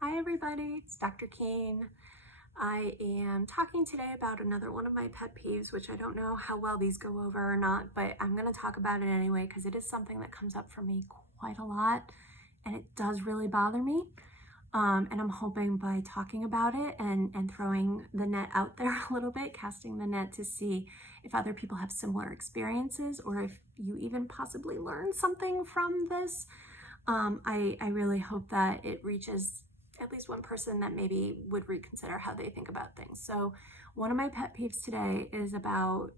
Hi everybody, it's Dr. Kane. I am talking today about another one of my pet peeves, which I don't know how well these go over or not, but I'm going to talk about it anyway because it is something that comes up for me quite a lot and it does really bother me. And I'm hoping by talking about it and throwing the net out there a little bit, casting the net to see if other people have similar experiences or if you even possibly learn something from this. I really hope that it reaches at least one person that maybe would reconsider how they think about things. So one of my pet peeves today is about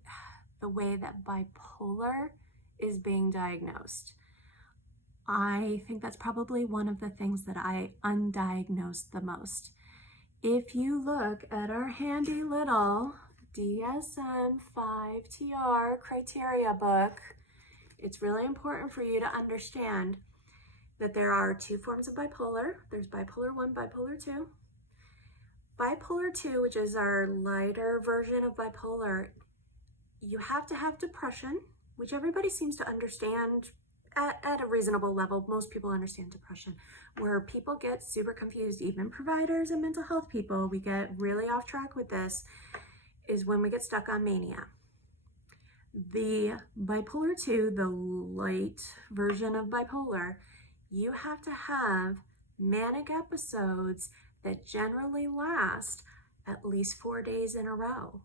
the way that bipolar is being diagnosed. I think that's probably one of the things that I undiagnosed the most. If you look at our handy little DSM-5 criteria book, it's really important for you to understand that there are two forms of bipolar. There's bipolar 1, bipolar 2. Bipolar 2, which is our lighter version of bipolar, you have to have depression, which everybody seems to understand at a reasonable level. Most people understand depression. Where people get super confused, even providers and mental health people, we get really off track with this, is when we get stuck on mania. The bipolar 2, the light version of bipolar, you have to have manic episodes that generally last at least 4 days in a row.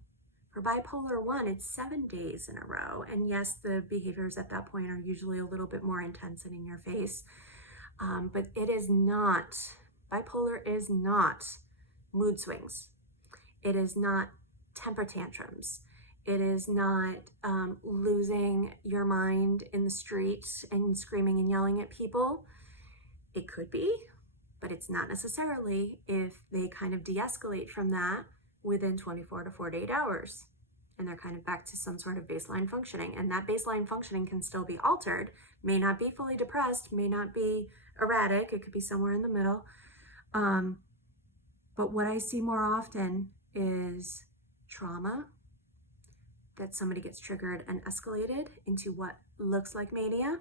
For bipolar 1, it's 7 days in a row. And yes, the behaviors at that point are usually a little bit more intense and in your face. But it is not, bipolar is not mood swings. It is not temper tantrums. It is not losing your mind in the street and screaming and yelling at people. It could be, but it's not necessarily if they kind of de-escalate from that within 24 to 48 hours. And they're kind of back to some sort of baseline functioning. And that baseline functioning can still be altered, may not be fully depressed, may not be erratic, it could be somewhere in the middle. But what I see more often is trauma, that somebody gets triggered and escalated into what looks like mania,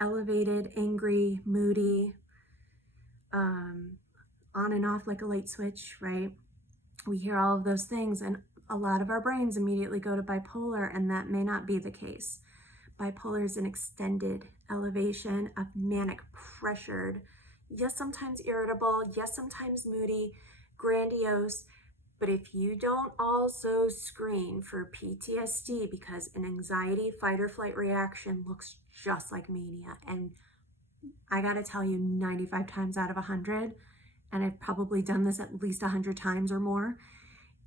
elevated, angry, moody, on and off like a light switch, right? We hear all of those things and a lot of our brains immediately go to bipolar, and that may not be the case. Bipolar is an extended elevation of manic, pressured, yes, sometimes irritable, yes, sometimes moody, grandiose. But if you don't also screen for PTSD, because an anxiety fight or flight reaction looks just like mania, and I gotta tell you, 95 times out of 100, and I've probably done this at least 100 times or more,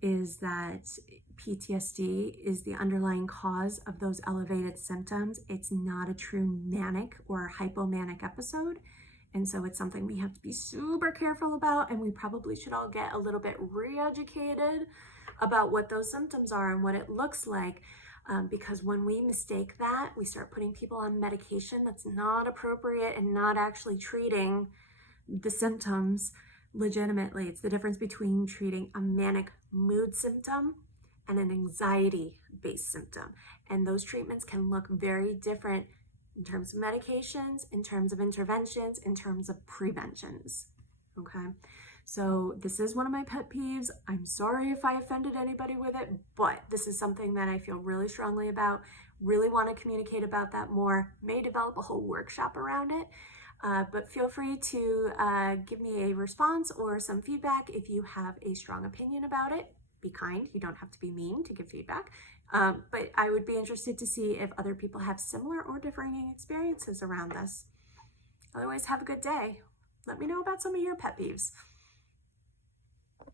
is that PTSD is the underlying cause of those elevated symptoms. It's not a true manic or hypomanic episode. And so it's something we have to be super careful about, and we probably should all get a little bit re-educated about what those symptoms are and what it looks like. Because when we mistake that, we start putting people on medication that's not appropriate and not actually treating the symptoms legitimately. It's the difference between treating a manic mood symptom and an anxiety-based symptom. And those treatments can look very different in terms of medications, in terms of interventions, in terms of preventions, okay? So this is one of my pet peeves. I'm sorry if I offended anybody with it, but this is something that I feel really strongly about, really want to communicate about that more, may develop a whole workshop around it, but feel free to give me a response or some feedback if you have a strong opinion about it. Be kind, you don't have to be mean to give feedback, but I would be interested to see if other people have similar or differing experiences around this. Otherwise, have a good day. Let me know about some of your pet peeves.